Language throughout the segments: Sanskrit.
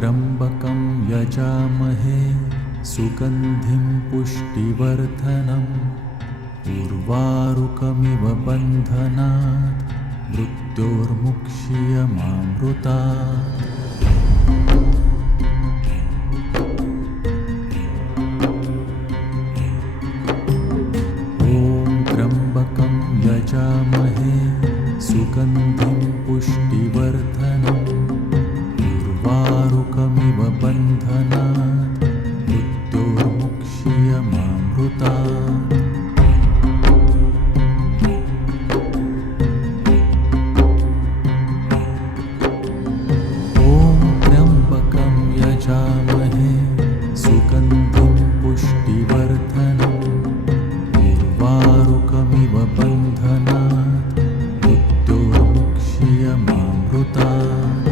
त्र्यम्बकं यजामहे सुगन्धिं पुष्टिवर्धनम् उर्वारुकमिव बन्धनात् मृत्योर्मुक्ष्यमामृतात्। ॐ त्र्यम्बकं यजामहे सुगन्धिं पुष्टिवर्धनम् उर्वारुकमिव बन्धनात् मृत्योर्मुक्ष्यमामृतात्। सुगन्धिं पुष्टिवर्धनम् उर्वारुकमिव बन्धनात् मृत्योर्मुक्ष्यमामृतात्।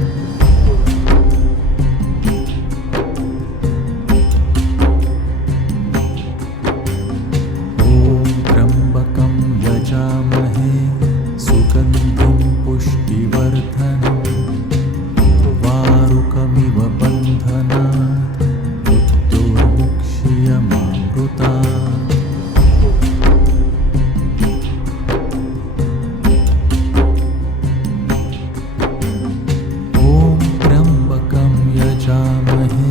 ॐ त्र्यम्बकं यजामहे सुगन्धिं पुष्टिवर्धनम् उर्वारुकमिव बन्धनात् मृत्योर्मुक्ष्यमामृतात्। ॐ त्र्यम्बकं यजामहे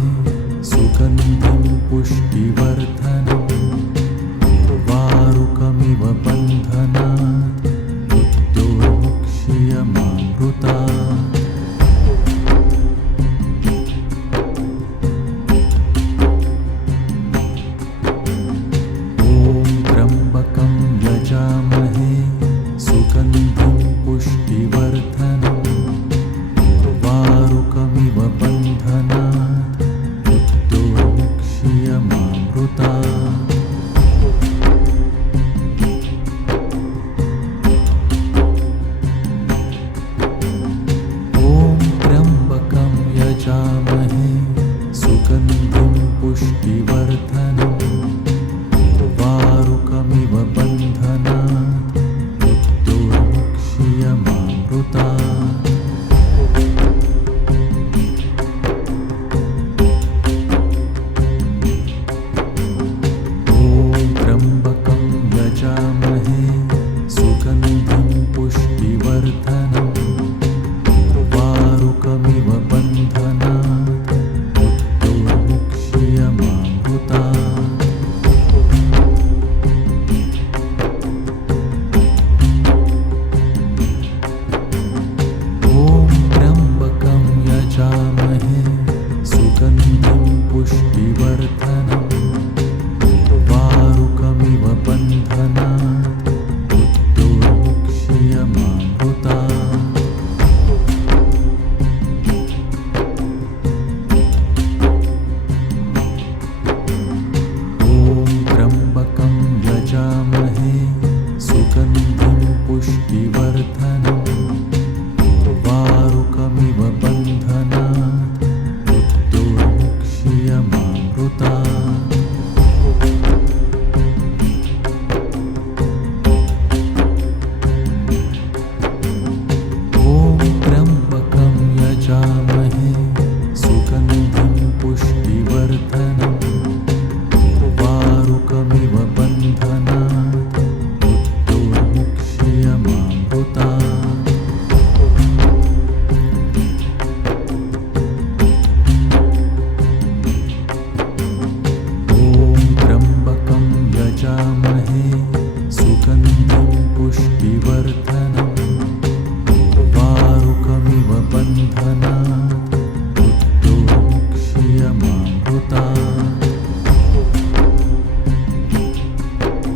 सुगन्धिं पुष्टिवर्धनम् उर्वारुकमिव बन्धनात् मृत्योर्मुक्ष्यमामृतात्। यजामहे सुगन्धिं पुष्टिवर्धनम् उर्वारुकमिव बन्धनात् मृत्योर्मुक्ष्यमामृतात्। ॐ त्र्यम्बकं यजामहे सुगन्धिं पुष्टिवर्धनम् उर्वारुकमिव बन्धनात् मृत्योर्मुक्ष्यमामृतात्। ॐ त्र्यम्बकं यजामहे सुगन्धिं पुष्टिवर्धनम् उर्वारुकमिव बन्धनात् मृत्योर्मुक्ष्यमामृतात्। यजामहे सुगन्धिं पुष्टिवर्धनम् उर्वारुकमिव बन्धनात् मृत्योर्मुक्ष्यमामृतात्। ॐ त्र्यम्बकं यजामहे सुगन्धिं पुष्टिवर्धनम् उर्वारुकमिव बन्धनात् मृत्योर्मुक्ष्यमामृतात्। ॐ त्र्यम्बकं यजामहे सुगन्धिं पुष्टिवर्धनम् उर्वारुकमिव बन्धनात् मृत्योर्मुक्ष्यमामृतात्। यजामहे सुगन्धिं पुष्टिवर्धनम् उर्वारुकमिव बन्धनात् मृत्योर्मुक्ष्यमामृतात्। ॐ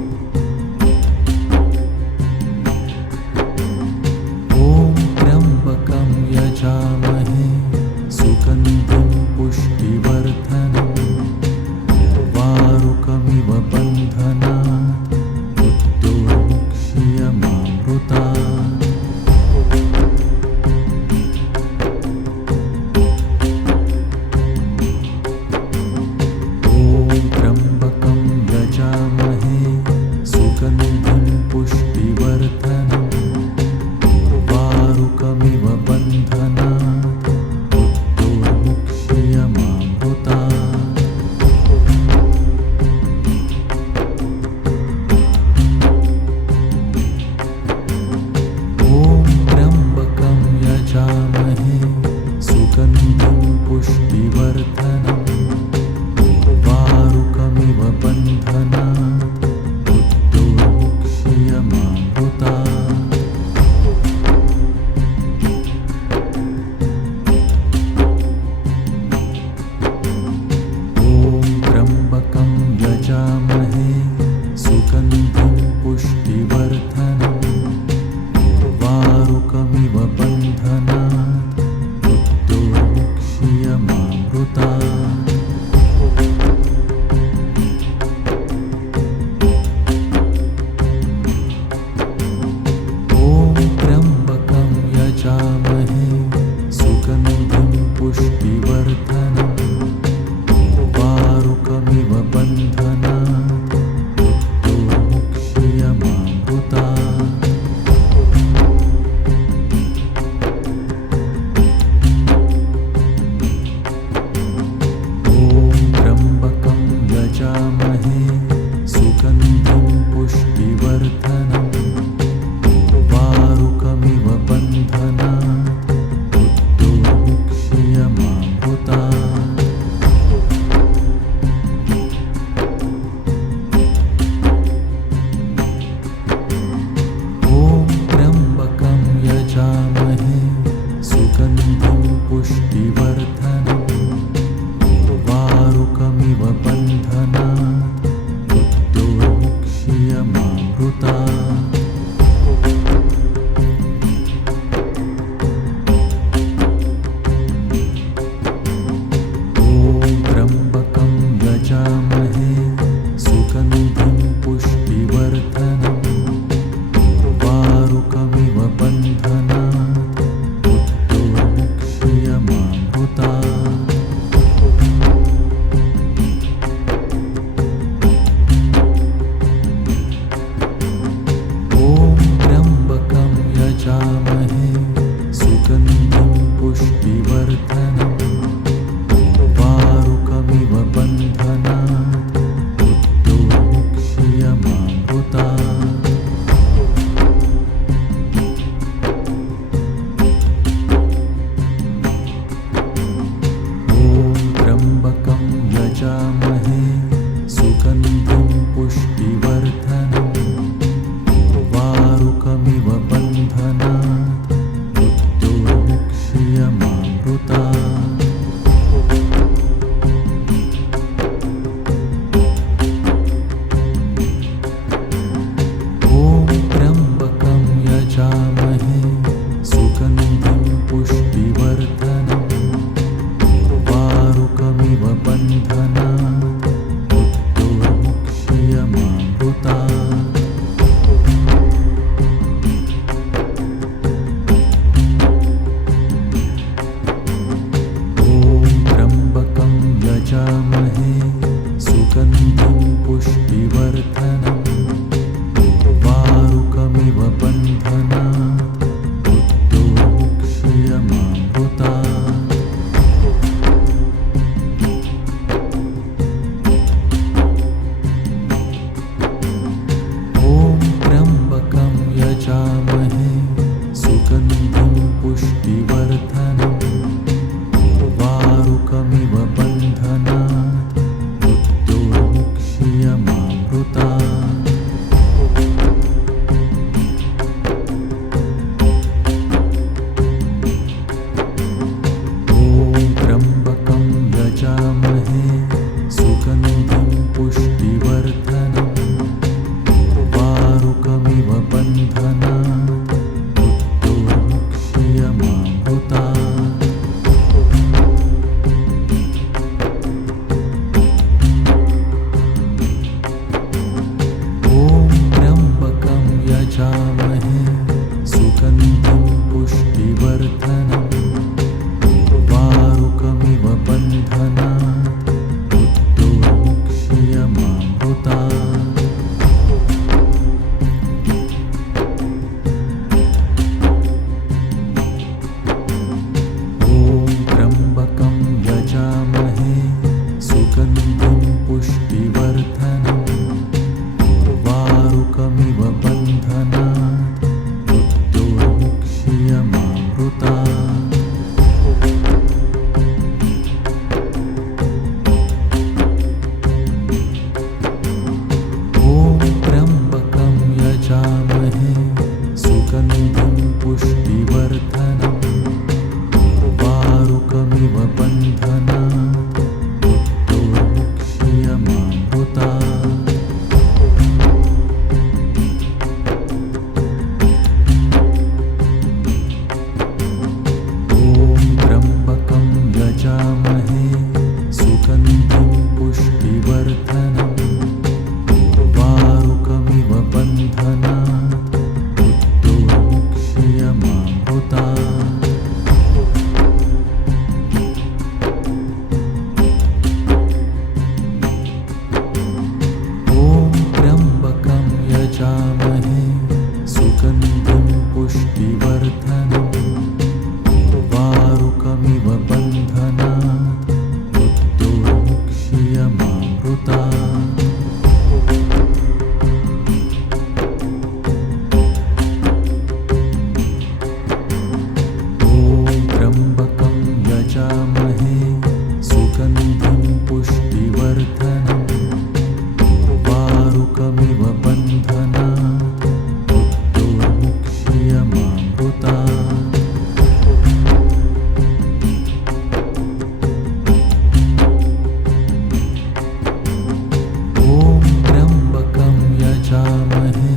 यजामहे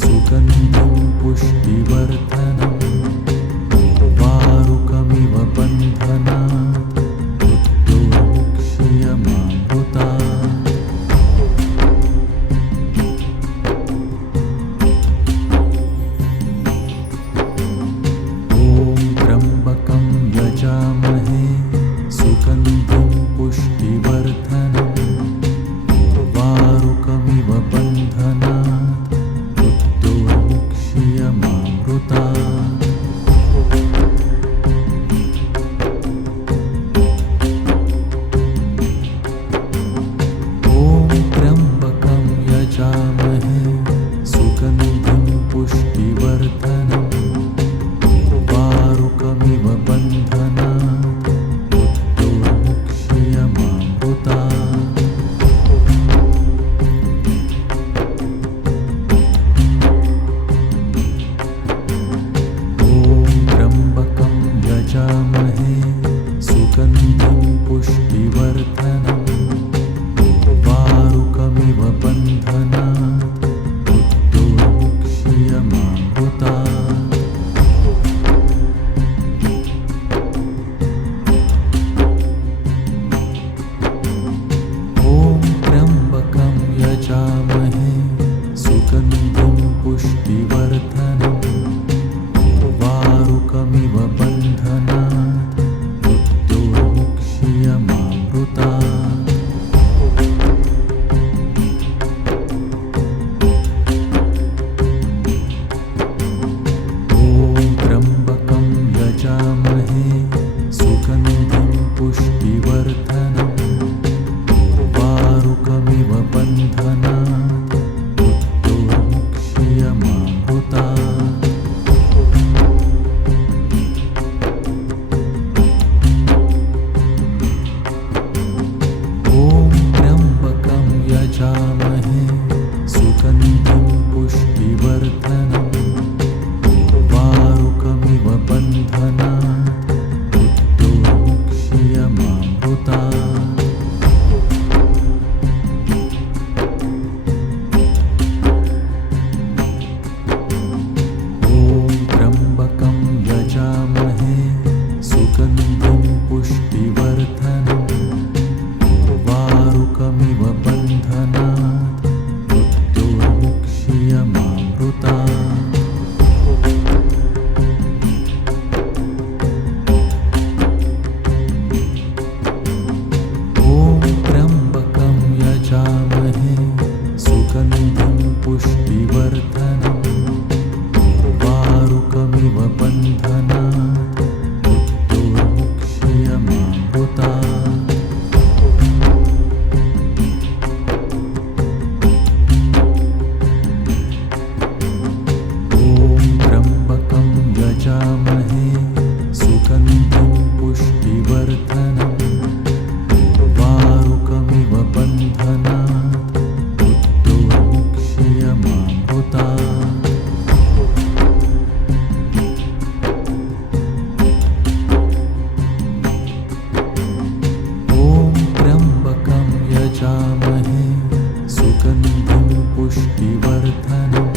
सुगन्धिं पुष्टिवर्धनम् वारुकमिव बन्धनात् मृत्योर्मुक्ष्यमामृतात्। ॐ त्र्यम्बकं यजामहे सुगन्धिं पुष्टिवर्धनम् वारुकमिव बन्धनात् मृत्योर्मुक्ष्यमामृतात्। ॐ त्र्यम्बकं यजामहे सुगन्धिं पुष्टिवर्धनम् वारुकमिव बन्धनात् मृत्योर्मुक्ष्यमामृतात्। यजामहे सुगन्धिं पुष्टिवर्धनम् वारुकमिव बन्धनात् मृत्योर्मुक्ष्यमामृतात्। ॐ त्र्यम्बकं यजामहे सुगन्धिं पुष्टिवर्धनम् वारुकमिव बन्धनात् मृत्योर्मुक्ष्यमामृतात्। ॐ त्र्यम्बकं यजामहे सुगन्धिं पुष्टिवर्धनम् वारुकमिव बन्धनात् मृत्योर्मुक्ष्यमामृतात्। यजामहे सुगन्धिं पुष्टिवर्धनम् वारुकमिव बन्धनात् मृत्योर्मुक्ष्यमामृतात्। ॐ त्र्यम्बकं यजामहे सुगन्धिं पुष्टिवर्धनम् वारुकमिव बन्धनात् मृत्योर्मुक्ष्यमामृतात्। ॐ त्र्यम्बकं यजामहे सुगन्धिं पुष्टिवर्धनम् वारुकमिव बन्धनात् मृत्योर्मुक्ष्यमामृतात्। यजामहे सुगन्धिं पुष्टिवर्धनम् वारुकमिव बन्धनात् मृत्योर्मुक्ष्यमामृतात्। ॐ त्र्यम्बकं यजामहे सुगन्धिं पुष्टिवर्धनम्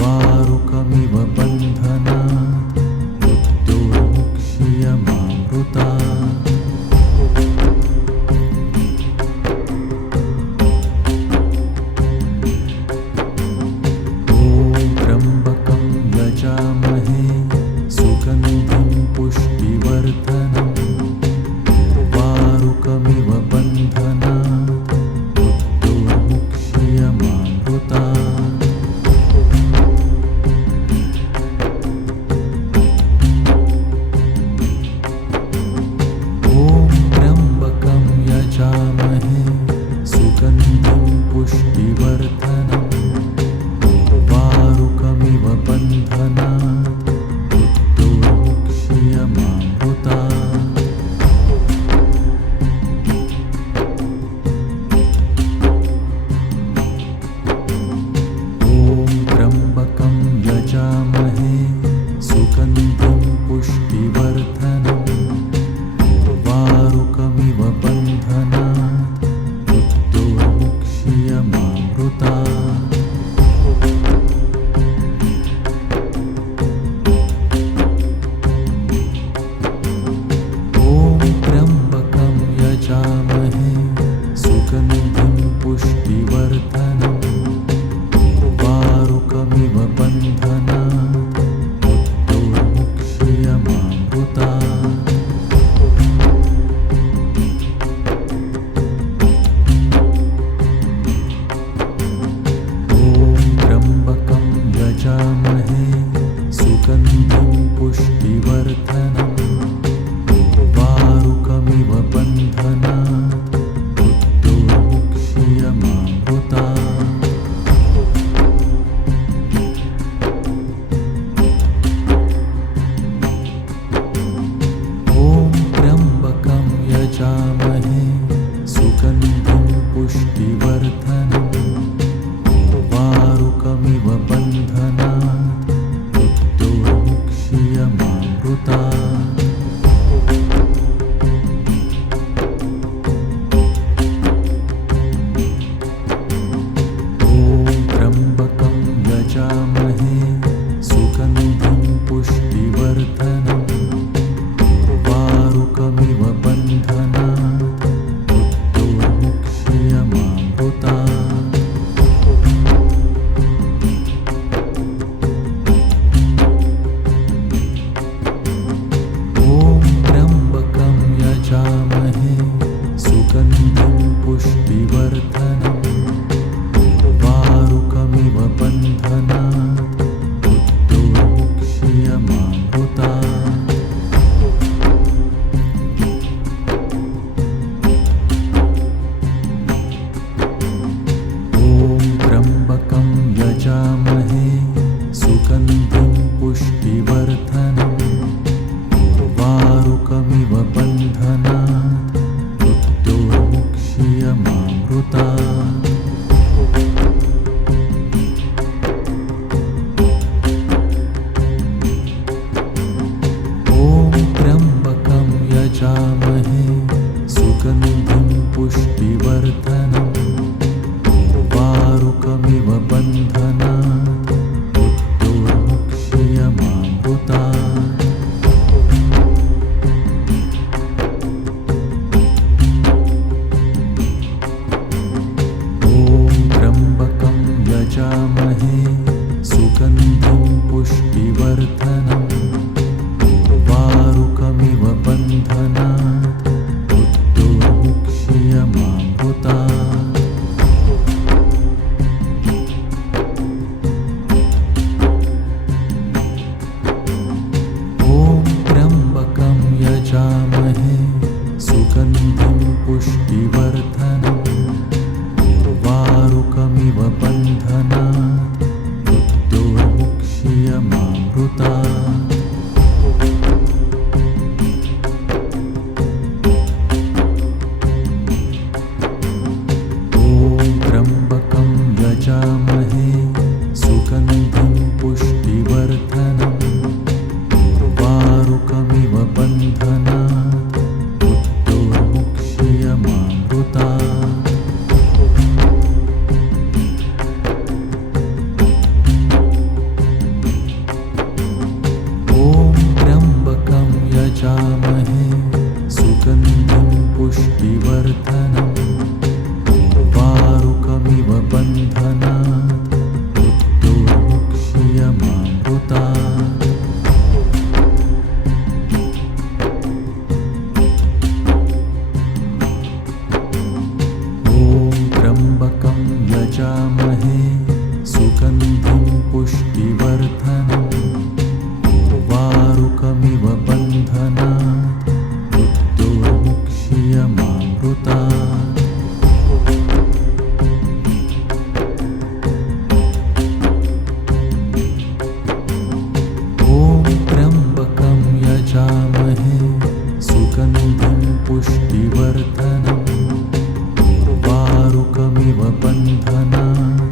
वारुकमिव बन्धनात् मृत्योर्मुक्ष्यमामृतात्। ॐ त्र्यम्बकं यजामहे सुगन्धिं पुष्टिवर्धनम् वारुकमिव बन्धनात् मृत्योर्मुक्ष्यमामृतात्। यजामहे सुगन्धिं पुष्टिवर्धनम् वारुकमिव बन्धनात् मृत्योर्मुक्ष्यमामृतात्। ॐ त्र्यम्बकं यजामहे सुगन्धिं पुष्टिवर्धनम् वारुकमिव बन्धनात् मृत्योर्मुक्ष्यमामृतात्। त्र्यम्बकं यजामहे सुगन्धिं पुष्टिवर्धनम् वारुकमिव बन्धनात् मृत्योर्मुक्ष्यमामृतात्। त्र्यम्बकं यजामहे सुगन्धिं पुष्टिवर्धनम् वारुकमिव बन्धनात् मृत्योर्मुक्ष्यमामृतात्। त्र्यम्बकं यजामहे सुगन्धिं पुष्टिवर्धनम् वारुकमिव बन्धनात् मृत्योर्मुक्ष्यमामृतात्। त्र्यम्बकं यजामहे सुगन्धिं पुष्टिवर्धनम् वारुकमिव बन्धनात् मृत्योर्मुक्ष्यमामृतात्। त्र्यम्बकं यजामहे सुगन्धिं पुष्टिवर्धनम् वारुकमिव बन्धनात् मृत्योर्मुक्ष्यमामृतात्। त्र्यम्बकं यजामहे सुगन्धिं पुष्टिवर्धनम् वारुकमिव बन्धनात् मृत्योर्मुक्ष्यमामृतात्। त्र्यम्बकं यजामहे सुगन्धिं पुष्टिवर्धनम् वारुकमिव बन्धनात् मृत्योर्मुक्ष्यमामृतात्। त्र्यम्बकं यजामहे सुगन्धिं पुष्टिवर्धनम् वारुकमिव बन्धनात् मृत्योर्मुक्ष्यमामृतात्। त्र्यम्बकं यजामहे सुगन्धिं पुष्टिवर्धनम् वारुकमिव बन्धनात् मृत्योर्मुक्ष्यमामृतात्। त्र्यम्बकं यजामहे सुगन्धिं पुष्टिवर्धनम् वारुकमिव बन्धनात् मृत्योर्मुक्ष्यमामृतात्। त्र्यम्बकं यजामहे सुगन्धिं पुष्टिवर्धनम् वारुकमिव बन्धनात् मृत्योर्मुक्ष्यमामृतात्। त्र्यम्बकं यजामहे सुगन्धिं पुष्टिवर्धनम् वारुकमिव बन्धनात् मृत्योर्मुक्ष्यमामृतात्। त्र्यम्बकं यजामहे सुगन्धिं पुष्टिवर्धनम् वारुकमिव बन्धनात्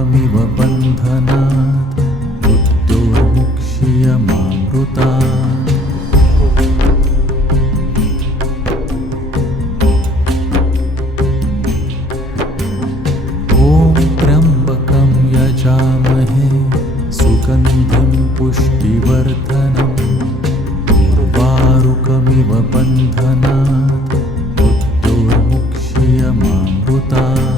उर्वारुकमिव बन्धनात् मृत्योर्मुक्ष्यमामृतात्। ॐ त्र्यम्बकं यजामहे सुगन्धिं पुष्टिवर्धनम् उर्वारुकमिव बन्धनात् मृत्योर्मुक्ष्यमामृतात्।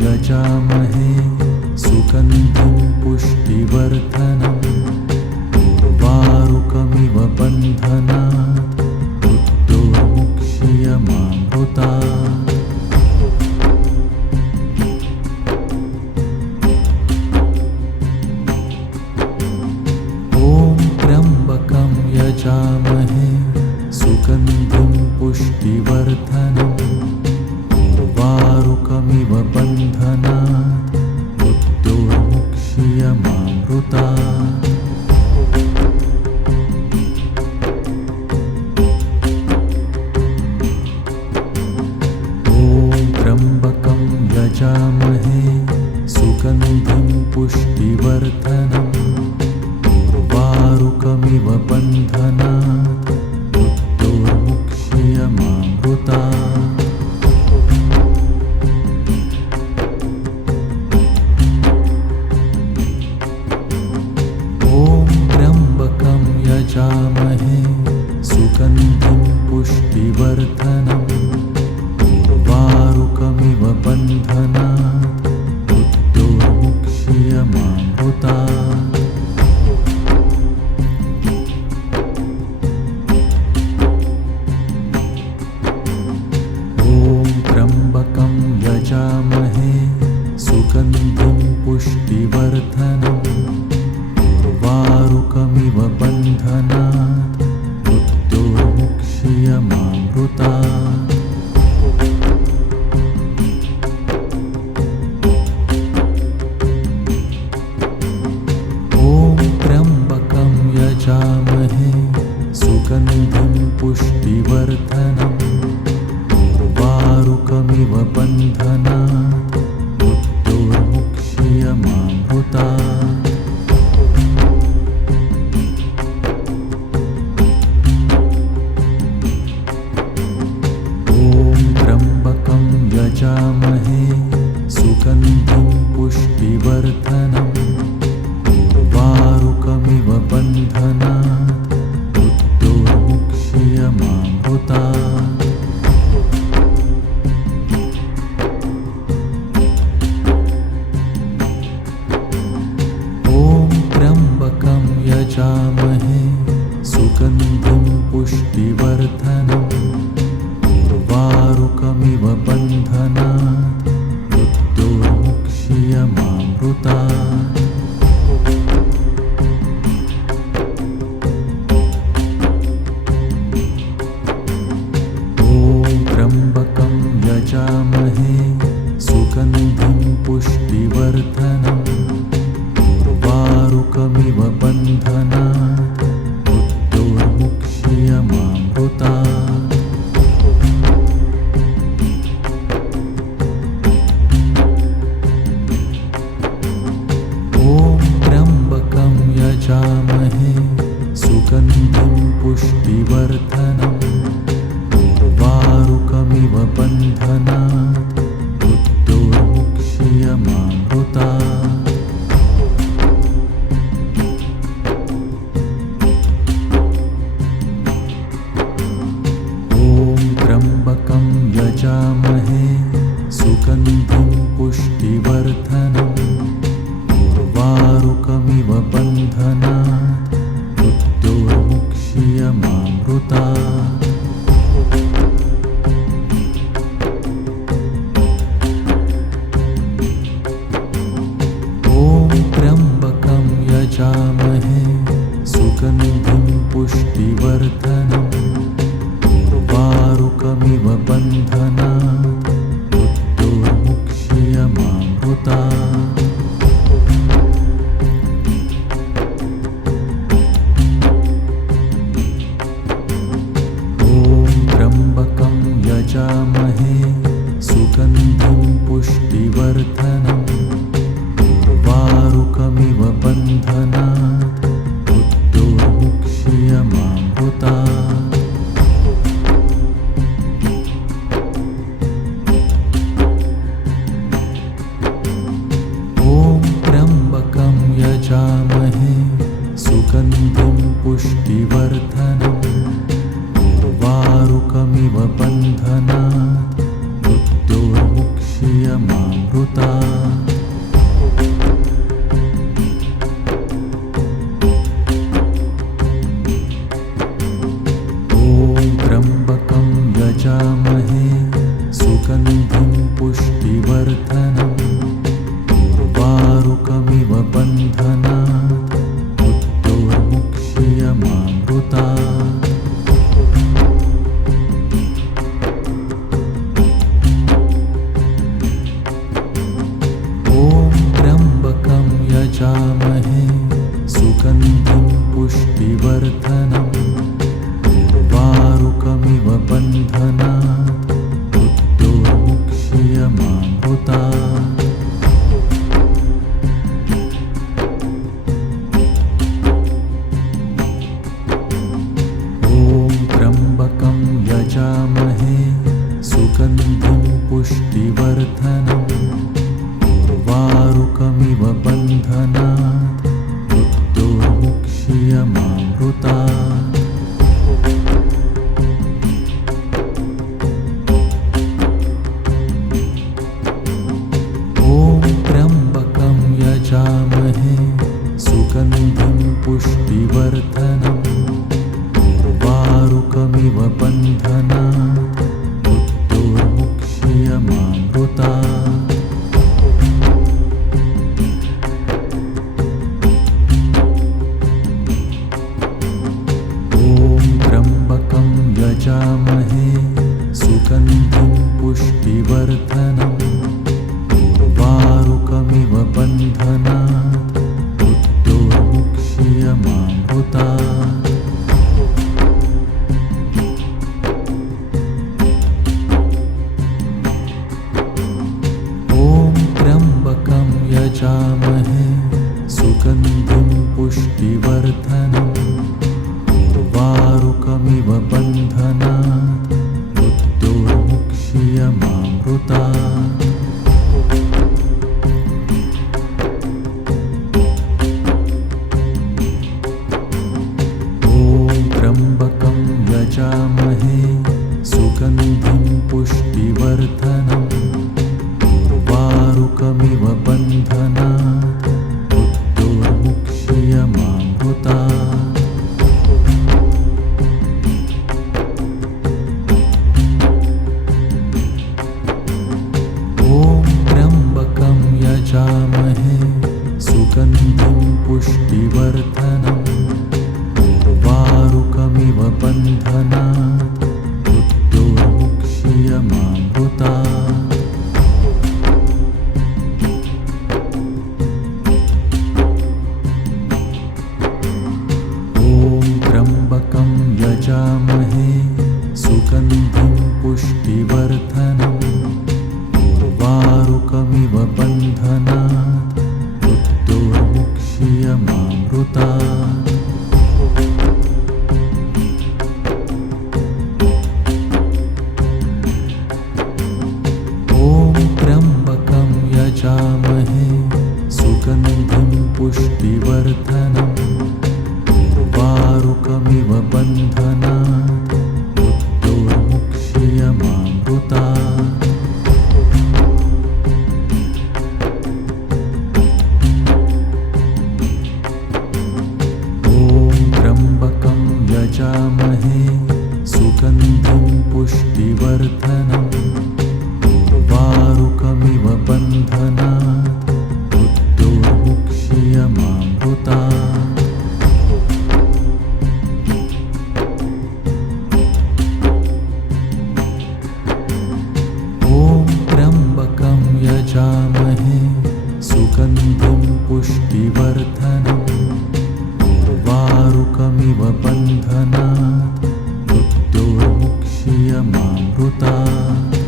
यजामहे सुगन्धिं पुष्टिवर्धनम् उर्वारुकमिव बन्धनात् मृत्योर्मुक्ष्यमामृतात्। ॐ त्र्यम्बकं यजामहे सुगन्धिं पुष्टिवर्धनम् उर्वारुकमिव बन्धनात् मृत्योर्मुक्ष्यमामृतात्। ॐ त्र्यम्बकं यजामहे सुगन्धिं पुष्टिवर्धनम् उर्वारुकमिव बन्धनात् मृत्योर्मुक्ष्यमामृतात्। यजामहे सुगन्धिं पुष्टिवर्धनम् उर्वारुकमिव बन्धनात् मृत्योर्मुक्ष्यमामृतात्। ॐ त्र्यम्बकं यजामहे सुगन्धिं पुष्टिवर्धनम् उर्वारुकमिव बन्धनात् मृत्योर्मुक्ष्यमामृतात्। ॐ त्र्यम्बकं यजामहे सुगन्धिं पुष्टिवर्धनम् उर्वारुकमिव बन्धनात् मृत्योर्मुक्ष्यमामृतात्। यजामहे सुगन्धिं पुष्टिवर्धनम् उर्वारुकमिव बन्धनात् मृत्योर्मुक्ष्यमामृतात्। ॐ त्र्यम्बकं यजामहे सुगन्धिं पुष्टिवर्धनम् उर्वारुकमिव बन्धनात् मृत्योर्मुक्ष्यमामृतात्। ॐ त्र्यम्बकं यजामहे सुगन्धिं पुष्टिवर्धनम् उर्वारुकमिव बन्धनात् मृत्योर्मुक्ष्यमामृतात्। यजामहे सुगन्धिं पुष्टिवर्धनम् उर्वारुकमिव बन्धनात् मृत्योर्मुक्ष्यमामृतात्। ॐ त्र्यम्बकं यजामहे सुगन्धिं पुष्टिवर्धनम् उर्वारुकमिव बन्धनात् मृत्योर्मुक्ष्यमामृतात्। ॐ त्र्यम्बकं यजामहे सुगन्धिं पुष्टिवर्धनम् उर्वारुकमिव बन्धनात् मृत्योर्मुक्ष्यमामृतात्। ॐ सुगन्धिं पुष्टिवर्धनम् उर्वारुकमिव बन्धनात् मृत्योर्मुक्ष्यमामृतात् यजामहे सुगन्धिं पुष्टिवर्धनम् उर्वारुकमिव बन्धनात् मृत्योर्मुक्ष्यमामृतात् ॐ त्र्यम्बकं यजामहे सुगन्धिं पुष्टिवर्धनम् उर्वारुकमिव बन्धनात् मृत्योर्मुक्ष्यमामृतात् ॐ त्र्यम्बकं यजामहे सुगन्धिं पुष्टिवर्धनम् उर्वारुकमिव बन्धनात् मृत्योर्मुक्ष्यमामृतात् यजामहे सुगन्धिं पुष्टिवर्धनम् उर्वारुकमिव बन्धनात् मृत्योर्मुक्ष्यमामृतात् ॐ त्र्यम्बकं यजामहे सुगन्धिं पुष्टिवर्धनम् उर्वारुकमिव बन्धनात् मृत्योर्मुक्ष्यमामृतात् ॐ त्र्यम्बकं यजामहे सुगन्धिं पुष्टिवर्धनम् उर्वारुकमिव बन्धनात् मृत्योर्मुक्ष्यमामृतात् यजामहे सुगन्धिं पुष्टिवर्धनम् उर्वारुकमिव बन्धनात् मृत्योर्मुक्ष्यमामृतात् ॐ त्र्यम्बकं यजामहे सुगन्धिं पुष्टिवर्धनम् उर्वारुकमिव बन्धनात् मृत्योर्मुक्ष्यमामृतात् ॐ त्र्यम्बकं यजामहे सुगन्धिं पुष्टिवर्धनम् उर्वारुकमिव बन्धनात् मृत्योर्मुक्ष्यमामृतात् यजामहे सुगन्धिं पुष्टिवर्धनम् उर्वारुकमिव बन्धनात् मृत्योर्मुक्ष्यमामृतात् ॐ त्र्यम्बकं यजामहे सुगन्धिं पुष्टिवर्धनम् उर्वारुकमिव बन्धनात् मृत्योर्मुक्ष्यमामृतात् ॐ त्र्यम्बकं यजामहे सुगन्धिं पुष्टिवर्धनम् उर्वारुकमिव बन्धनात् मृत्योर्मुक्ष्यमामृतात्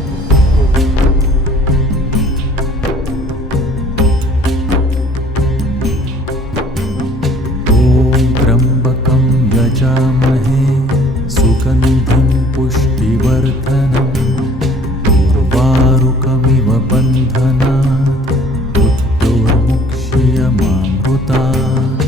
यजामहे सुगन्धिं पुष्टिवर्धनम् उर्वारुकमिव बन्धनात् मृत्योर्मुक्ष्यमामृतात्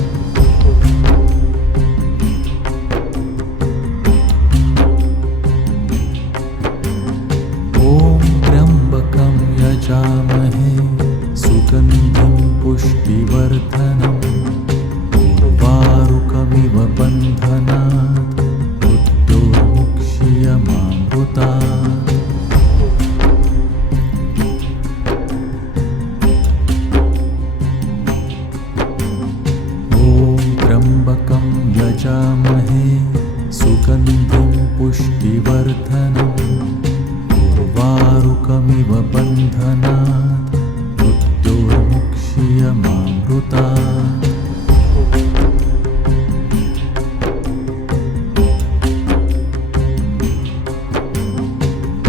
यजामहे सुगन्धिं पुष्टिवर्धनम् उर्वारुकमिव बन्धनात् मृत्योर्मुक्ष्यमामृतात्।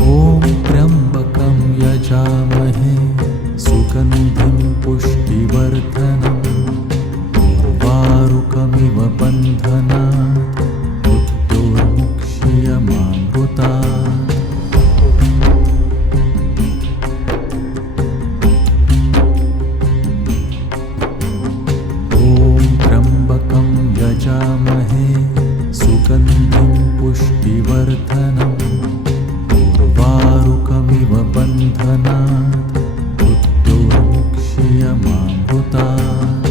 ॐ त्र्यम्बकं यजामहे सुगन्धिं पुष्टिवर्धनम् उर्वारुकमिव बन्धनात् मृत्योर्मुक्ष्यमामृतात्। ॐ त्र्यम्बकं यजामहे सुगन्धिं पुष्टिवर्धनम् उर्वारुकमिव बन्धनात् मृत्योर्मुक्ष्यमामृतात्।